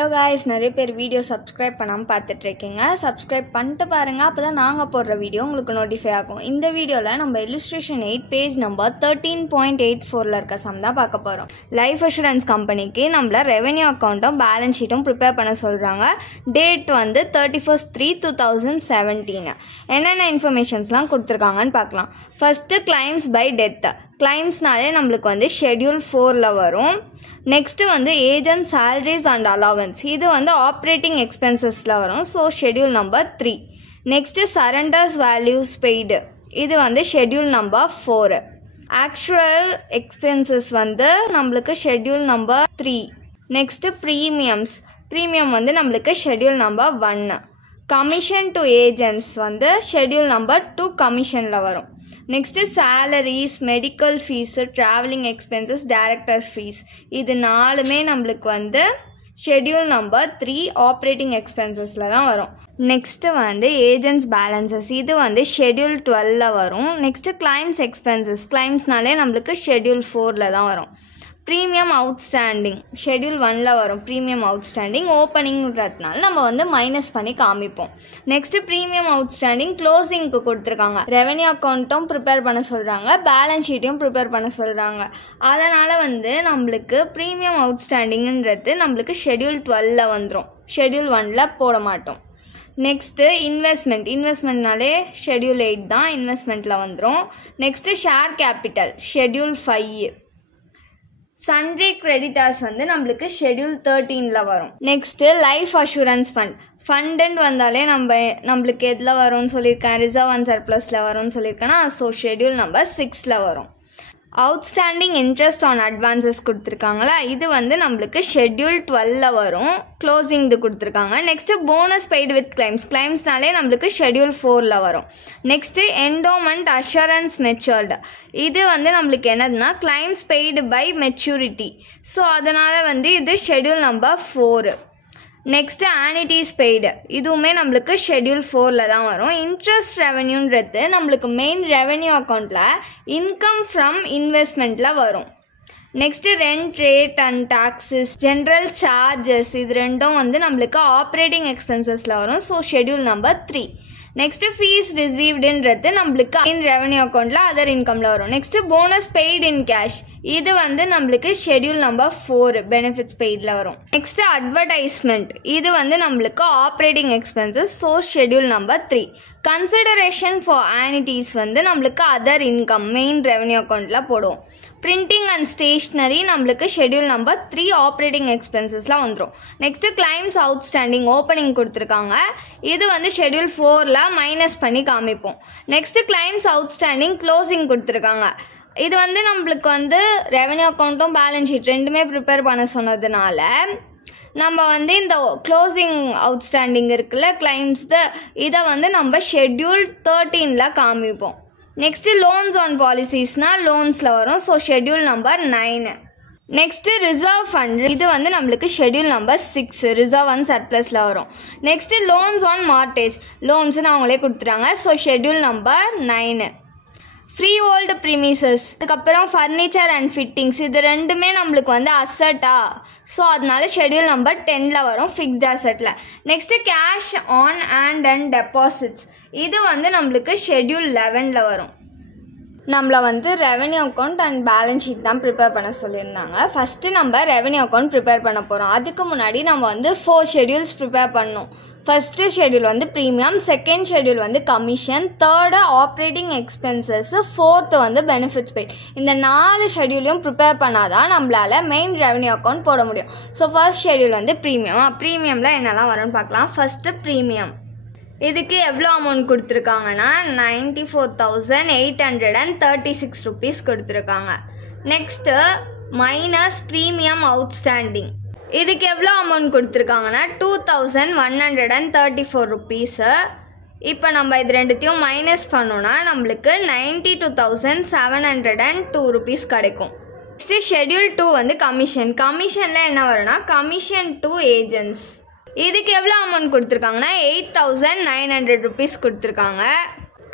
Hello guys, நிறைய பேர் video subscribe பண்ணாமல் பார்த்துட்ருக்கீங்க. சப்ஸ்கிரைப் பண்ணிட்டு பாருங்கள், அப்போ தான் நாங்கள் போடுற வீடியோ உங்களுக்கு நோட்டிஃபை ஆகும். இந்த வீடியோவில் நம்ம இல்லுஸ்ட்ரேஷன் 8 பேஜ் நம்பர் 13.84 இருக்க சம் தான் பார்க்க போகிறோம். லைஃப் அஷூரன்ஸ் கம்பெனிக்கு நம்மள ரெவென்யூ அக்கௌண்ட்டும் பேலன்ஸ் ஷீட்டும் ப்ரிப்பேர் பண்ண சொல்கிறாங்க. டேட் வந்து 31/3/2017. என்னென்ன இன்ஃபர்மேஷன்ஸ்லாம் கொடுத்துருக்காங்கன்னு பார்க்கலாம். First claims by death. கிளைம்ஸ்னாலே நம்மளுக்கு வந்து ஷெட்யூல் 4 வரும். நெக்ஸ்ட்டு வந்து ஏஜென்ட் சேலரிஸ் அண்ட் அலவன்ஸ், இது வந்து ஆப்ரேட்டிங் எக்ஸ்பென்சஸில் வரும். So schedule number 3. Next surrenders values paid, இது வந்து ஷெட்யூல் நம்பர் 4. ஆக்சுவல் எக்ஸ்பென்சஸ் வந்து நம்மளுக்கு ஷெட்யூல் நம்பர் 3. நெக்ஸ்ட்டு ப்ரீமியம் வந்து நம்மளுக்கு schedule number 1. Commission to agents வந்து ஷெட்யூல் நம்பர் 2 கமிஷனில் வரும். Next salaries, medical fees, travelling expenses, director fees, இது 4மே நம்மளுக்கு வந்து ஷெட்யூல் நம்பர் 3 ஆப்ரேட்டிங் எக்ஸ்பென்சஸில் தான் வரும். நெக்ஸ்ட்டு வந்து ஏஜென்ட்ஸ் பேலன்சஸ், இது வந்து ஷெட்யூல் 12 வரும். நெக்ஸ்ட்டு கிளைம்ஸ் எக்ஸ்பென்சஸ், கிளைம்ஸ்னாலே நம்மளுக்கு ஷெட்யூல் 4 தான் வரும். ப்ரீமியம் அவுட்ஸ்டாண்டிங் ஷெட்யூல் 1 வரும். ப்ரீமியம் அவுட்ஸ்டாண்டிங் ஓப்பனிங்கிறதுனால நம்ம வந்து மைனஸ் பண்ணி காமிப்போம். நெக்ஸ்ட்டு ப்ரீமியம் அவுட்ஸ்டாண்டிங் க்ளோசிங்க்கு கொடுத்துருக்காங்க. ரெவென்யூ அக்கௌண்ட்டும் ப்ரிப்பேர் பண்ண சொல்கிறாங்க, பேலன்ஸ் ஷீட்டையும் ப்ரிப்பேர் பண்ண சொல்கிறாங்க. அதனால் வந்து நம்மளுக்கு ப்ரீமியம் அவுட்ஸ்டாண்டிங்கிறது நம்மளுக்கு ஷெட்யூல் 12 வந்துடும். ஷெட்யூல் 1 போட மாட்டோம். நெக்ஸ்ட்டு இன்வெஸ்ட்மெண்ட்னாலே ஷெட்யூல் 8 தான், இன்வெஸ்ட்மெண்ட்டில் வந்துடும். Next share capital schedule 5. Sundry creditors வந்து நம்மளுக்கு ஷெட்யூல் 13 வரும். நெக்ஸ்ட்டு லைஃப் அஷூரன்ஸ் ஃபண்டுன்னு வந்தாலே நம்மளுக்கு எதில் வரும்னு சொல்லியிருக்கேன், ரிசர்வ் அண்ட் சர்ப்ளஸில் வரும்னு சொல்லியிருக்கேன்னா, ஸோ ஷெட்யூல் நம்பர் 6 வரும். அவுட்ஸ்டாண்டிங் இன்ட்ரெஸ்ட் ஆன் அட்வான்சஸ் கொடுத்துருக்காங்களா, இது வந்து நம்மளுக்கு ஷெட்யூல் 12 வரும். க்ளோசிங் இது கொடுத்துருக்காங்க. நெக்ஸ்ட்டு போனஸ் பெய்டு வித் கிளைம்ஸ்னாலே நம்மளுக்கு ஷெட்யூல் 4 வரும். நெக்ஸ்ட்டு என்டோமெண்ட் அஷூரன்ஸ் மெச்சூர்டு, இது வந்து நம்மளுக்கு என்னதுன்னா claims paid by maturity. So அதனால் வந்து இது schedule number 4. Next annuities paid, இதுவுமே நம்மளுக்கு ஷெட்யூல் 4 தான் வரும். இன்ட்ரெஸ்ட் ரெவென்யூன்றது நம்மளுக்கு மெயின் ரெவென்யூ அக்கௌண்ட்டில் இன்கம் ஃப்ரம் இன்வெஸ்ட்மெண்ட்டில் வரும். Next rent rate and taxes, general charges, இது ரெண்டும் வந்து நம்மளுக்கு ஆப்ரேட்டிங் எக்ஸ்பென்சஸில் வரும். So schedule number 3. Next fees ரிசீவ்டுன்றது நம்மளுக்கு இன் ரெவென்யூ அக்கௌண்ட்டில் அதர் இன்கமில் வரும். Next bonus paid in cash, இது வந்து நம்மளுக்கு ஷெட்யூல் நம்பர் 4 பெனிஃபிட்ஸ் பெய்டில் வரும். நெக்ஸ்ட்டு அட்வர்டைஸ்மெண்ட், இது வந்து நம்மளுக்கு operating expenses. So schedule number 3. Consideration for annuities வந்து நம்மளுக்கு அதர் இன்கம் மெயின் ரெவென்யூ அக்கௌண்ட்டில் போடுவோம். பிரிண்டிங் அண்ட் ஸ்டேஷ்னரி நம்மளுக்கு ஷெட்யூல் நம்பர் 3 ஆப்ரேட்டிங் எக்ஸ்பென்சஸ்லாம் வந்துடும். நெக்ஸ்ட்டு கிளைம்ஸ் அவுட்ஸ்டாண்டிங் ஓப்பனிங் கொடுத்துருக்காங்க, இது வந்து ஷெட்யூல் 4 மைனஸ் பண்ணி காமிப்போம். நெக்ஸ்ட்டு கிளைம்ஸ் அவுட்ஸ்டாண்டிங் க்ளோசிங் கொடுத்துருக்காங்க, இது வந்து நம்மளுக்கு வந்து ரெவென்யூ அக்கௌண்ட்டும் பேலன்ஸ் ஷீட் ரெண்டுமே ப்ரிப்பேர் பண்ண சொன்னதுனால நம்ம வந்து இந்த க்ளோசிங் அவுட்ஸ்டாண்டிங் இருக்குல்ல கிளைம்ஸ்து, இதை வந்து நம்ம ஷெட்யூல் 13 காமிப்போம். நெக்ஸ்ட்டு லோன்ஸ் ஆன் பாலிசிஸ்னால் லோன்ஸில் வரும். So schedule number 9. Next reserve fund, இது வந்து நம்மளுக்கு ஷெட்யூல் நம்பர் 6 ரிசர்வ் அண்ட் சர்ப்ளஸில் வரும். நெக்ஸ்ட்டு லோன்ஸ் ஆன் மார்டேஜ், லோன்ஸ்னு அவங்களே கொடுத்துட்டாங்க. So schedule number 9. Freehold premises, அதுக்கப்புறம் ஃபர்னிச்சர் அண்ட் ஃபிட்டிங்ஸ், இது ரெண்டுமே நம்மளுக்கு வந்து அசட்டா. ஸோ அதனால ஷெட்யூல் நம்பர் 10 வரும் ஃபிக்ஸ்ட் அசட்டில். Next cash on hand and deposits, இது வந்து நம்மளுக்கு ஷெட்யூல் 11 வரும். நம்மளை வந்து revenue account and balance sheet தான் ப்ரிப்பேர் பண்ண சொல்லியிருந்தாங்க. ஃபஸ்ட்டு நம்ம ரெவென்யூ அக்கௌண்ட் ப்ரிப்பேர் பண்ண போகிறோம். அதுக்கு முன்னாடி நம்ம வந்து 4 ஷெட்யூல்ஸ் ப்ரிப்பேர் பண்ணணும். ஃபஸ்ட்டு ஷெட்யூல் வந்து ப்ரீமியம், செகண்ட் ஷெட்யூல் வந்து commission, third operating expenses, fourth வந்து பெனிஃபிட்ஸ் பெய்ட். இந்த 4 ஷெட்யூலையும் ப்ரிப்பேர் பண்ணாதான் நம்மளால் மெயின் ரெவென்யூ அக்கௌண்ட் போட முடியும். ஸோ ஃபர்ஸ்ட் ஷெட்யூல் வந்து ப்ரீமியமில் என்னெல்லாம் வரும்னு பார்க்கலாம். ஃபஸ்ட்டு ப்ரீமியம், இதுக்கு எவ்வளோ அமௌண்ட் கொடுத்துருக்காங்கன்னா 94,836 ருபீஸ் கொடுத்துருக்காங்க. நெக்ஸ்ட்டு மைனஸ் ப்ரீமியம் அவுட்ஸ்டாண்டிங், இதுக்கு எவ்வளோ அமௌண்ட் கொடுத்துருக்காங்கன்னா 2,134 ருபீஸு. இப்போ நம்ம இது ரெண்டுத்தையும் மைனஸ் பண்ணோன்னா நம்மளுக்கு 92,702 ருபீஸ் கிடைக்கும். நெக்ஸ்ட்டு ஷெட்யூல் 2 வந்து கமிஷனில் என்ன வரும்னா கமிஷன் டு ஏஜென்ட்ஸ், இதுக்கு எவ்வளோ அமௌண்ட் கொடுத்துருக்காங்கன்னா 8,900 ருபீஸ் கொடுத்துருக்காங்க.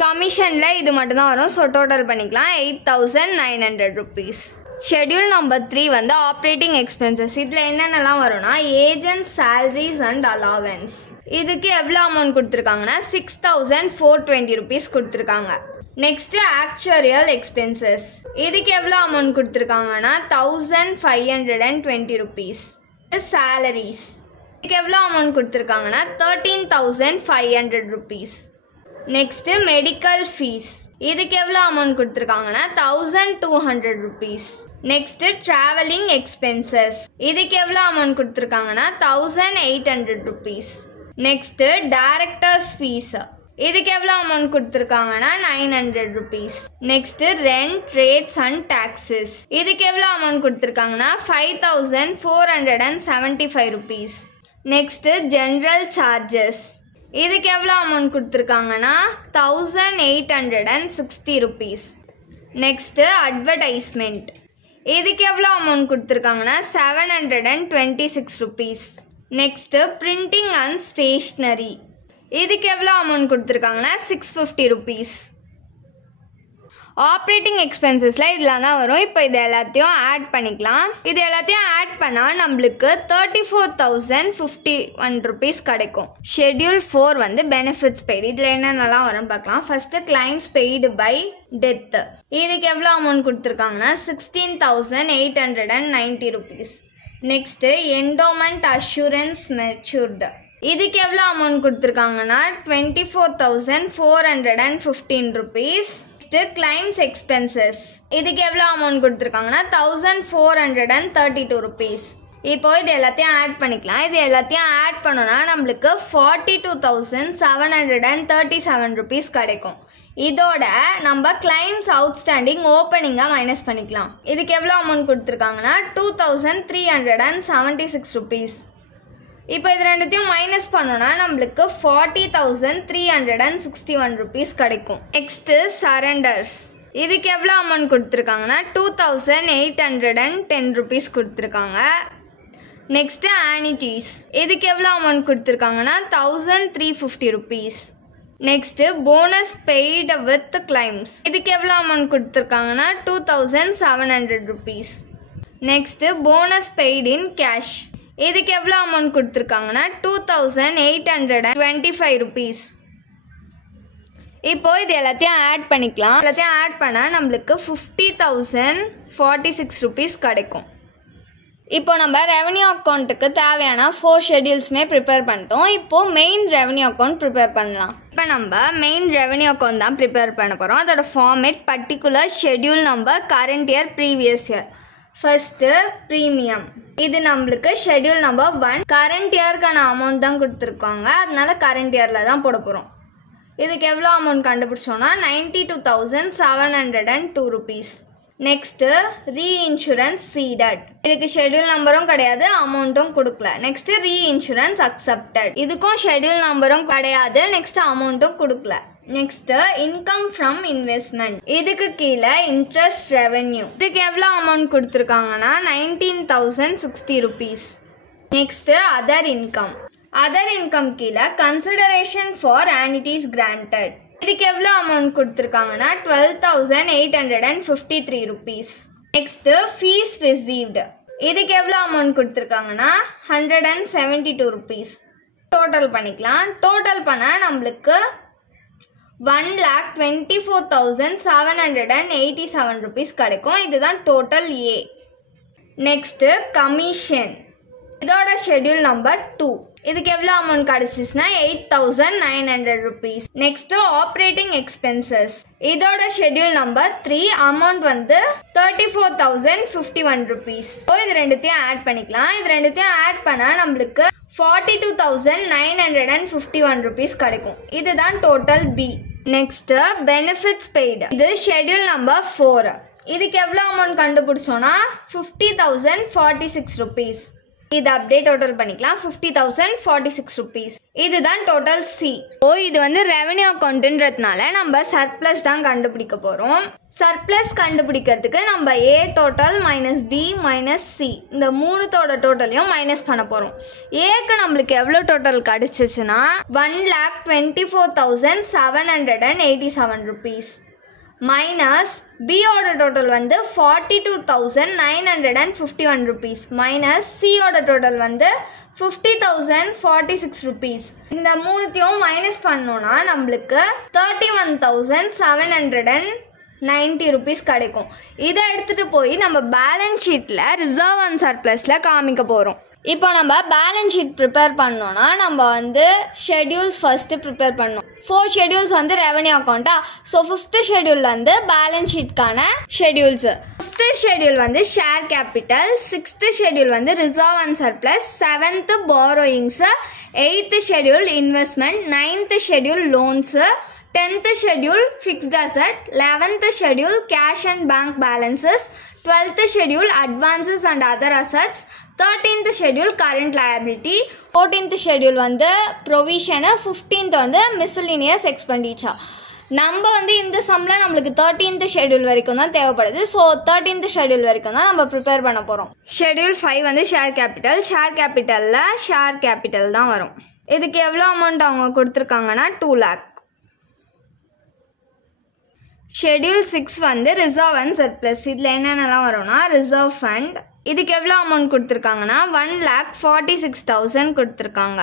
கமிஷனில் இது மட்டும்தான் வரும். ஸோ டோட்டல் பண்ணிக்கலாம் 8,900 ருபீஸ். ஷெட்யூல் நம்பர் 3 வந்து ஆப்ரேட்டிங் எக்ஸ்பென்சஸ். இதில் என்னென்னலாம் வரும்னா ஏஜென்ட் சேலரிஸ் அண்ட் அலவன்ஸ். இதுக்கு எவ்வளோ அமௌண்ட் கொடுத்துருக்காங்கன்னா 6420 rupees கொடுத்துருக்காங்க. Next actuarial expenses. இதுக்கு எவ்வளோ அமௌண்ட் கொடுத்துருக்காங்கன்னா 1520 rupees. சேலரிஸ் இதுக்கு எவ்வளோ அமௌண்ட் கொடுத்துருக்காங்கன்னா 13500 rupees. Next medical fees. இதுக்கு எவ்வளோ அமௌண்ட் கொடுத்துருக்காங்கன்னா 1200 rupees. Next travelling expenses. இதுக்கு எவ்வளோ அமௌண்ட் கொடுத்துருக்காங்கன்னா 1800 rupees. Next directors fees. இதுக்கு எவ்வளோ அமௌண்ட் கொடுத்துருக்காங்கன்னா 900 rupees. Next rent rates and taxes. இதுக்கு எவ்வளோ அமௌண்ட் கொடுத்துருக்காங்கன்னா 5475 rupees. Next general charges. இதுக்கு எவ்வளோ அமௌண்ட் கொடுத்துருக்காங்கன்னா 1860 rupees. Next advertisement. இதுக்கு எவ்வளோ அமௌண்ட் கொடுத்துருக்காங்கன்னா 726 rupees. Next printing and stationery. இதுக்கு எவ்வளோ அமௌண்ட் கொடுத்துருக்காங்கன்னா 650 rupees. ஆப்ரேட்டிங் எக்ஸ்பென்சஸில் இதெல்லாம் தான் வரும். இப்போ இது எல்லாத்தையும் ஆட் பண்ணிக்கலாம். இது எல்லாத்தையும் ஆட் பண்ணால் நம்மளுக்கு 34,051 rupees கிடைக்கும். ஷெட்யூல் 4 வந்து பெனிஃபிட்ஸ் பெய்டு. இதில் என்னென்னலாம் வரும்னு பார்க்கலாம். First claims paid by death. இதுக்கு எவ்வளோ அமௌண்ட் கொடுத்துருக்காங்கன்னா 16,890 rupees. Next endowment assurance matured. இதுக்கு எவ்வளோ அமௌண்ட் கொடுத்துருக்காங்கன்னா 24,415 rupees. Next claims expenses. இதுக்கு எவ்வளோ அமௌண்ட் கொடுத்துருக்காங்கன்னா 1432 rupees. இப்போ இது எல்லாத்தையும் ஆட் பண்ணிக்கலாம். இது எல்லாத்தையும் ஆட் பண்ணோன்னா நம்மளுக்கு 42,737 rupees கிடைக்கும். இதோட நம்ம கிளைம்ஸ் அவுட்ஸ்டாண்டிங் ஓப்பனிங்காக மைனஸ் பண்ணிக்கலாம். இதுக்கு எவ்வளோ அமௌண்ட் கொடுத்துருக்காங்கன்னா 2376 rupees. இப்போ இது ரெண்டுத்தையும் மைனஸ் பண்ணோன்னா நம்மளுக்கு 40,361 rupees கிடைக்கும். Next surrenders. இதுக்கு எவ்வளோ அமௌண்ட் கொடுத்துருக்காங்கன்னா 2810 rupees கொடுத்துருக்காங்க. நெக்ஸ்ட்டு ஆனிட்டிஸ். இதுக்கு எவ்வளோ அமௌண்ட் கொடுத்துருக்காங்கன்னா 1350 rupees. Next bonus paid with claims. இதுக்கு எவ்வளோ அமௌண்ட் கொடுத்துருக்காங்கன்னா 2700 rupees. Next bonus paid in cash. இதுக்கு எவ்வளோ அமௌண்ட் கொடுத்துருக்காங்கன்னா 2825 rupees. இப்போ இது எல்லாத்தையும் ஆட் பண்ணிக்கலாம். எல்லாத்தையும் ஆட் பண்ணால் நம்மளுக்கு 50,046 rupees கிடைக்கும். இப்போ நம்ம ரெவன்யூ அக்கௌண்ட்டுக்கு தேவையான 4 ஷெட்யூல்ஸுமே ப்ரிப்பேர் பண்ணிட்டோம். இப்போது மெயின் ரெவன்யூ அக்கௌண்ட் ப்ரிப்பேர் பண்ணலாம். இப்போ நம்ம மெயின் ரெவன்யூ அக்கௌண்ட் தான் ப்ரிப்பேர் பண்ண போகிறோம். அதோட format particular schedule number current year previous year. First premium. இது நம்மளுக்கு ஷெட்யூல் நம்பர் 1. கரண்ட் இயர்க்கான அமௌண்ட் தான் கொடுத்துருக்காங்க, அதனால கரண்ட் இயரில் தான் போட போகிறோம். இதுக்கு எவ்வளோ அமௌண்ட் கண்டுபிடிச்சோன்னா 92,702 rupees. Next reinsurance ceded. இதுக்கு ஷெட்யூல் நம்பரும் கிடையாது, அமௌண்ட்டும் கொடுக்கல. Next reinsurance accepted. இதுக்கும் ஷெட்யூல் நம்பரும் கிடையாது, நெக்ஸ்ட் அமௌண்ட்டும் கொடுக்கல. Next income from investment. இதுக்கு கீழே இன்ட்ரெஸ்ட் ரெவென்யூ. இதுக்கு எவ்வளோ அமௌண்ட் கொடுத்துருக்காங்கன்னா 19,060 rupees. Next other income. Other income கீழே கன்சிடரேஷன் ஃபார் ஆனிட்டிஸ் கிராண்டட். இதுக்கு எவ்வளோ அமௌண்ட் கொடுத்துருக்காங்கன்னா 12,853 rupees. Next fees received. இதுக்கு எவ்வளோ அமௌண்ட் கொடுத்துருக்காங்கன்னா 172 rupees. டோட்டல் பண்ணிக்கலாம். டோட்டல் பண்ணால் நம்மளுக்கு 1,24,787 rupees கிடைக்கும். இதுதான் டோட்டல் ஏ. Next commission. இதோட ஷெட்யூல் நம்பர் 2. இதுக்கு எவ்வளோ அமௌண்ட் கிடச்சிச்சுன்னா 8,900 rupees. Next operating expenses. இதோட ஷெட்யூல் நம்பர் 3. அமௌண்ட் வந்து 34,051 rupees. இது ரெண்டுத்தையும் ஆட் பண்ணிக்கலாம். இது ரெண்டுத்தையும் ஆட் பண்ணால் நம்மளுக்கு 42,951 rupees கிடைக்கும். இதுதான் total B. Next benefits paid. இது ஷெட்யூல் நம்பர் 4. இதுக்கு எவ்வளோ அமௌண்ட் கண்டுபிடிச்சோன்னா 50,046 rupees. இது அப்படியே டோட்டல் பண்ணிக்கலாம். 50,046 rupees. இதுதான் டோட்டல் சி. இது வந்து ரெவென்யூ அக்கௌண்ட்ன்றதுனால நம்ம சர்ப்ளஸ் தான் கண்டுபிடிக்க போகிறோம். சர்ப்ளஸ் கண்டுபிடிக்கிறதுக்கு நம்ம A total minus B minus C இந்த மூணுத்தோட டோட்டலையும் மைனஸ் பண்ண போகிறோம். ஏக்கு நம்மளுக்கு எவ்வளோ டோட்டல் கிடச்சிச்சுன்னா 1,24,787 rupees. மைனஸ் பியோட டோட்டல் வந்து 42,951 rupees மைனஸ் சியோட டோட்டல் வந்து 50,046 rupees. இந்த மூணுத்தையும் மைனஸ் பண்ணோம்னா நம்மளுக்கு 31,790 rupees கிடைக்கும். இதை எடுத்துகிட்டு போய் நம்ம பேலன்ஸ் ஷீட்டில் ரிசர்வ் அண்ட் சர்ப்ளஸில் காமிக்க போகிறோம். இப்போ நம்ம பேலன்ஸ் ஷீட் ப்ரிப்பேர் பண்ணோன்னா நம்ம வந்து ஷெட்யூல்ஸ் ஃபஸ்ட்டு ப்ரிப்பேர் பண்ணோம். 4 ஷெட்யூல்ஸ் வந்து ரெவன்யூ அக்கௌண்ட்டா. ஸோ 5th ஷெட்யூலில் வந்து பேலன்ஸ் ஷீட்கான ஷெட்யூல்ஸு. 5th ஷெட்யூல் வந்து ஷேர் கேபிட்டல், 6th ஷெட்யூல் வந்து reserve and surplus, 7th பாரோயிங்ஸு, 8th schedule investment, 9th schedule loans, 10th schedule fixed asset, 11th schedule cash and bank balances, 12th schedule advances and other assets, 13th schedule current liability, 14th schedule வந்து provision, 15th வந்து miscellaneous expenditure. நம்ம வந்து இந்த சம்மில் நம்மளுக்கு 13th schedule வரைக்கும் தான் தேவைப்படுது. ஸோ 13th ஷெட்யூல் வரைக்கும் தான் நம்ம ப்ரிப்பேர் பண்ண போகிறோம். ஷெட்யூல் 5 வந்து ஷேர் கேபிட்டல். ஷேர் கேபிட்டலில் ஷேர் கேபிட்டல் தான் வரும். இதுக்கு எவ்வளோ அமௌண்ட் அவங்க கொடுத்துருக்காங்கன்னா 2 lakh. ஷெட்யூல் 6 வந்து ரிசர்வ் அண்ட் சர்ப்ளஸ். இதில் என்னென்னலாம் வரும்னா ரிசர்வ் ஃபண்ட். இதுக்கு எவ்வளோ அமௌண்ட் கொடுத்துருக்காங்கன்னா 1,46,000 கொடுத்துருக்காங்க.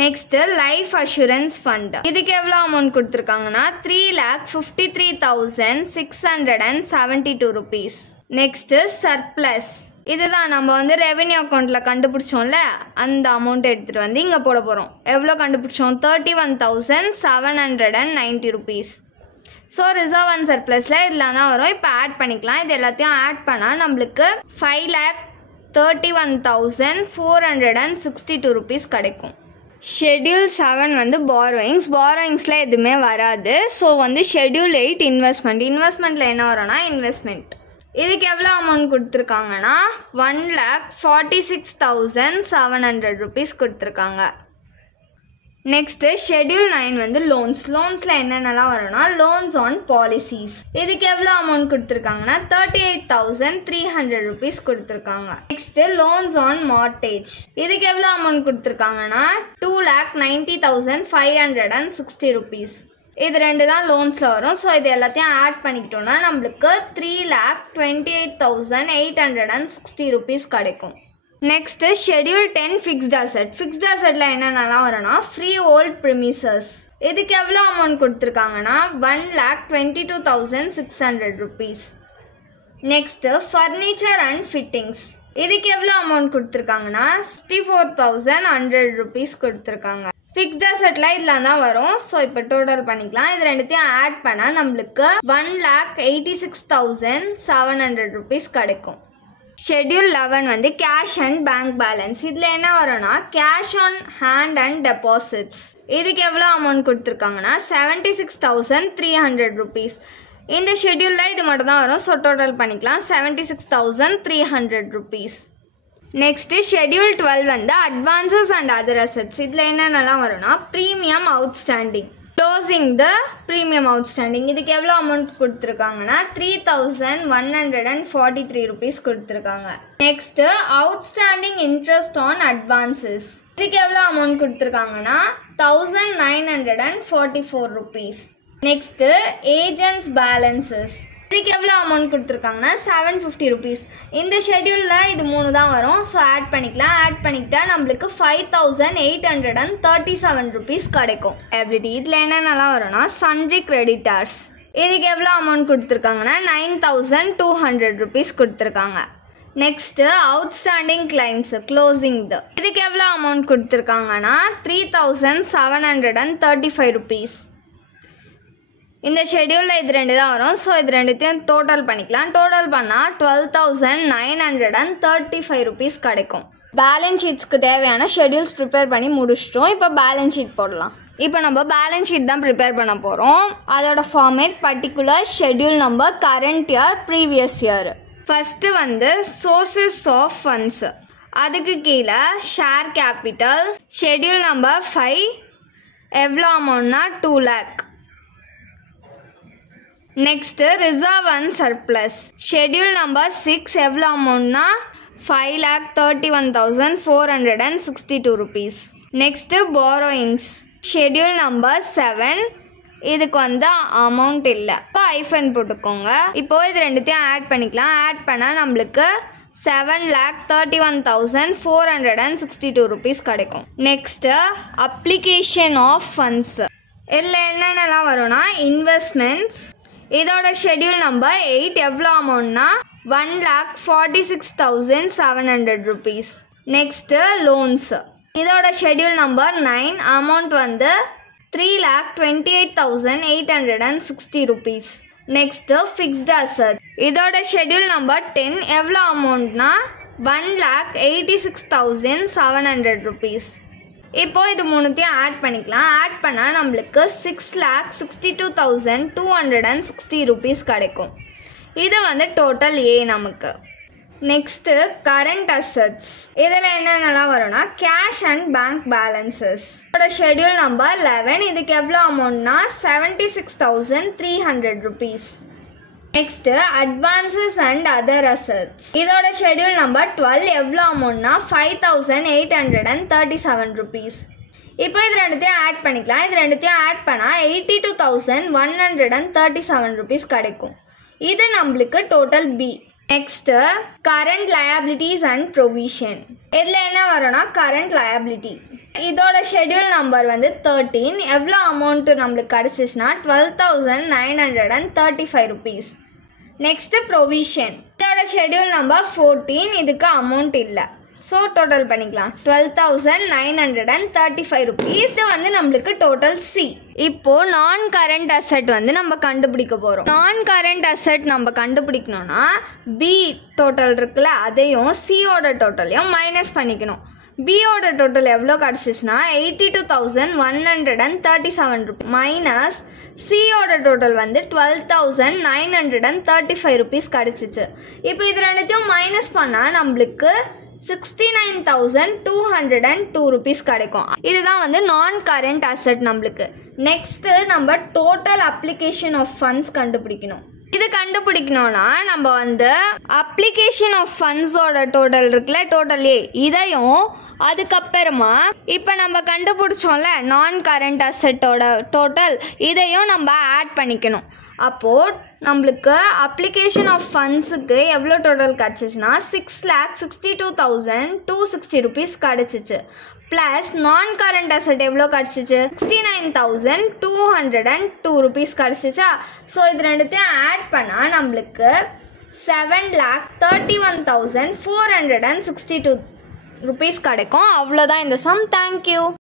Next life assurance fund. இதுக்கு எவ்வளோ அமௌண்ட் கொடுத்துருக்காங்கன்னா 3,53,672 rupees. Next surplus. இதுதான் நம்ம வந்து ரெவென்யூ அக்கௌண்ட்டில் கண்டுபிடிச்சோம்ல, அந்த அமௌண்ட் எடுத்துகிட்டு வந்து இங்கே போட போகிறோம். எவ்வளோ கண்டுபிடிச்சோம்? 31,790 rupees. ஸோ ரிசர்வ் அண்ட் சர்ப்ளஸில் இதெல்லாம் தான் வரும். இப்போ ஆட் பண்ணிக்கலாம். இது எல்லாத்தையும் ஆட் பண்ணால் நம்மளுக்கு 5,31,462 rupees கிடைக்கும். ஷெட்யூல் 7 வந்து பாரோயிங்ஸ். பாரோயிங்ஸில் எதுவுமே வராது. ஸோ வந்து ஷெட்யூல் 8 இன்வெஸ்ட்மெண்ட். இன்வெஸ்ட்மெண்ட்டில் என்ன வரும்னா இன்வெஸ்ட்மெண்ட். இதுக்கு எவ்வளோ அமௌண்ட் கொடுத்துருக்காங்கன்னா 1,46,700 rupees கொடுத்துருக்காங்க. நெக்ஸ்ட்டு ஷெட்யூல் 9 வந்து லோன்ஸ். லோன்ஸில் என்னென்னலாம் வரும்னா லோன்ஸ் ஆன் பாலிசிஸ். இதுக்கு எவ்வளோ அமௌண்ட் கொடுத்துருக்காங்கன்னா 38,300 rupees கொடுத்துருக்காங்க. Next loans on mortgage. இதுக்கு எவ்வளோ அமௌண்ட் கொடுத்துருக்காங்கன்னா 2,90,560 rupees. இது ரெண்டு தான் லோன்ஸில் வரும். ஸோ இது எல்லாத்தையும் ஆட் பண்ணிக்கிட்டோம்னா நம்மளுக்கு 3,28,860 rupees கிடைக்கும். Next schedule 10 fixed asset. Fixed அசெட்டில் என்னென்னலாம் வரும்னா ஃப்ரீ ஓல்ட் ப்ரிமிசஸ். இதுக்கு எவ்வளோ அமௌண்ட் கொடுத்துருக்காங்கன்னா 1,22,600 rupees. Next furniture and fittings. இதுக்கு எவ்வளோ அமௌண்ட் கொடுத்துருக்காங்கன்னா 64,100 rupees கொடுத்துருக்காங்க. ஃபிக்ஸ்ட் அசெட்டில் இதெல்லாம் தான் வரும். ஸோ இப்போ டோட்டல் பண்ணிக்கலாம். இது ரெண்டுத்தையும் ஆட் பண்ணால் நம்மளுக்கு 1,86,700 rupees கிடைக்கும். ஷெட்யூல் 11 வந்து கேஷ் அண்ட் பேங்க் பேலன்ஸ். இதில் என்ன வரும்னா cash on hand and deposits. இதுக்கு எவ்வளோ அமௌண்ட் கொடுத்துருக்காங்கன்னா 76,300 rupees. இந்த ஷெட்யூலில் இது மட்டும் தான் வரும். ஸோ டோட்டல் பண்ணிக்கலாம் 76,300 rupees. நெக்ஸ்ட்டு ஷெட்யூல் 12 வந்து அட்வான்சஸ் அண்ட் அதர் அசெட்ஸ். இதில் என்னென்னலாம் வரும்னா ப்ரீமியம் அவுட்ஸ்டாண்டிங், க்ளோசிங் த ப்ரீமியம் அவுட்ஸ்டாண்டிங். இதுக்கு எவ்வளோ அமௌண்ட் கொடுத்துருக்காங்கன்னா 3,143 rupees கொடுத்துருக்காங்க. Next outstanding interest on advances. இதுக்கு எவ்வளோ அமௌண்ட் கொடுத்துருக்காங்கன்னா 1,944 rupees. Next agents balances. இதுக்கு எவ்வளோ அமௌண்ட் கொடுத்துருக்காங்கன்னா 750 rupees. இந்த ஷெட்யூலில் இது 3 தான் வரும். ஸோ ஆட் பண்ணிக்கலாம். ஆட் பண்ணிக்கிட்டா நம்மளுக்கு 5,837 rupees கிடைக்கும். எபிலிட்டி. இதில் என்னென்னலாம் வரும்னா சன்ட்ரி கிரெடிட்டார்ஸ். இதுக்கு எவ்வளோ அமௌண்ட் கொடுத்துருக்காங்கன்னா 9,200 rupees கொடுத்துருக்காங்க. நெக்ஸ்ட்டு அவுட்ஸ்டாண்டிங் கிளைம்ஸ் க்ளோசிங் த. இதுக்கு எவ்வளோ அமௌண்ட் கொடுத்துருக்காங்கன்னா 3,735 rupees. இந்த ஷெட்யூலில் இது ரெண்டு தான் வரும். ஸோ இது ரெண்டுத்தையும் டோட்டல் பண்ணிக்கலாம். டோட்டல் பண்ணால் 12,935 rupees கிடைக்கும். பேலன்ஸ் ஷீட்ஸ்க்கு தேவையான ஷெட்யூல்ஸ் ப்ரிப்பேர் பண்ணி முடிச்சிட்டோம். இப்போ பேலன்ஸ் ஷீட் போடலாம். இப்போ நம்ம பேலன்ஸ் ஷீட் தான் ப்ரிப்பேர் பண்ண போகிறோம். அதோட format particular, schedule number, current year, previous year. First வந்து சோர்சஸ் ஆஃப் ஃபண்ட்ஸ். அதுக்கு கீழே ஷேர் கேபிட்டல். ஷெட்யூல் நம்பர் 5 எவ்வளோ அமௌண்ட்னா 2 lakh. Next reserve and surplus. Schedule number 6 எவ்வளோ அமௌண்ட்னா 5,31,462 rupees. Next borrowings. Schedule number 7 இதுக்கு வந்து அமௌண்ட் இல்லை. இப்போ ஐஃபன் போட்டுக்கோங்க. இப்போ இது ரெண்டுத்தையும் ஆட் பண்ணிக்கலாம். ஆட் பண்ணால் நம்மளுக்கு 7,31,462 rupees கிடைக்கும். Next application of funds. இதில் என்னென்னலாம் வரும்னா இன்வெஸ்ட்மெண்ட்ஸ், இதோட ஷெட்யூல் நம்பர் 8 எவ்வளோ அமௌண்ட்னா 1,46,700 rupees. நெக்ஸ்ட்டு லோன்ஸ், இதோட ஷெட்யூல் நம்பர் 9 அமௌண்ட் வந்து 3,28,860 rupees. நெக்ஸ்ட்டு ஃபிக்ஸ்ட் அசட், இதோட ஷெட்யூல் நம்பர் 10 எவ்வளோ அமௌண்ட்னா 1,86,700 rupees. இப்போ இது மூணுத்தையும் ஆட் பண்ணிக்கலாம். ஆட் பண்ணால் நம்மளுக்கு 6,62,260 rupees கிடைக்கும். இது வந்து டோட்டல் ஏ நமக்கு. நெக்ஸ்ட்டு கரண்ட் அசட்ஸ், இதில் என்னென்னலாம் வரும்னா கேஷ் அண்ட் பேங்க் பேலன்சஸ், இதோட ஷெட்யூல் நம்பர் 11 இதுக்கு எவ்வளோ அமௌண்ட்னா 76,300 rupees. Next advances and other assets, இதோட ஷெட்யூல் நம்பர் 12 எவ்வளோ அமௌண்ட்னா 5,837 rupees. இப்போ இது ரெண்டுத்தையும் ஆட் பண்ணிக்கலாம். இது ரெண்டுத்தையும் ஆட் பண்ணால் 82,137 rupees கிடைக்கும். இது நம்மளுக்கு total B. Next current liabilities and provision, இதில் என்ன வரும்னா கரண்ட் லயபிலிட்டி, இதோட ஷெட்யூல் நம்பர் வந்து 13 எவ்வளோ அமௌண்ட்டு நம்மளுக்கு கிடச்சிச்சுன்னா 12,935 rupees. நெக்ஸ்ட்டு ப்ரொவிஷன், இதோட ஷெட்யூல் நம்பர் 14 இதுக்கு அமௌண்ட் இல்லை. ஸோ டோட்டல் பண்ணிக்கலாம் 12,935 rupees. இது வந்து நம்மளுக்கு டோட்டல் சி. இப்போது நான் கரண்ட் அசெட் வந்து நம்ம கண்டுபிடிக்க போகிறோம். நான் கரண்ட் அசெட் நம்ம கண்டுபிடிக்கணும்னா பி டோட்டல் இருக்குல்ல அதையும் சியோட டோட்டலையும் மைனஸ் பண்ணிக்கணும். பியோட டோட்டல் எவ்வளோ கிடச்சிச்சுன்னா 82,137 rupees மைனஸ் சியோட டோட்டல் வந்து 12,935 rupees கிடச்சிச்சு. இப்போ இது ரெண்டுத்தையும் மைனஸ் பண்ணால் நம்மளுக்கு 69,202 rupees கிடைக்கும். இதுதான் வந்து நான் கரண்ட் அசெட் நம்மளுக்கு. நெக்ஸ்ட்டு நம்ம டோட்டல் அப்ளிகேஷன் ஆஃப் ஃபண்ட்ஸ் கண்டுபிடிக்கணும். இது கண்டுபிடிக்கணும்னா நம்ம வந்து அப்ளிகேஷன் ஆஃப் ஃபண்ட்ஸோட டோட்டல் இருக்குல்ல டோட்டல் ஏ இதையும் அதுக்கப்புறமா இப்போ நம்ம கண்டுபிடிச்சோம்ல நான் கரண்ட் அசெட்டோட டோட்டல் இதையும் நம்ம ஆட் பண்ணிக்கணும். அப்போது நம்மளுக்கு அப்ளிகேஷன் ஆஃப் ஃபண்ட்ஸுக்கு எவ்வளோ டோட்டல் கிடச்சிச்சுன்னா 6,62,260 rupees கிடச்சிச்சு. ப்ளஸ் நான் கரண்ட் அசெட் எவ்வளோ கிடச்சிச்சு 69,202 rupees கிடச்சிச்சா. ஸோ இது ரெண்டுத்தையும் ஆட் பண்ணால் நம்மளுக்கு 7,31,462 rupees கிடைக்கும். அவ்வளோதான் இந்த சம். தேங்க்யூ.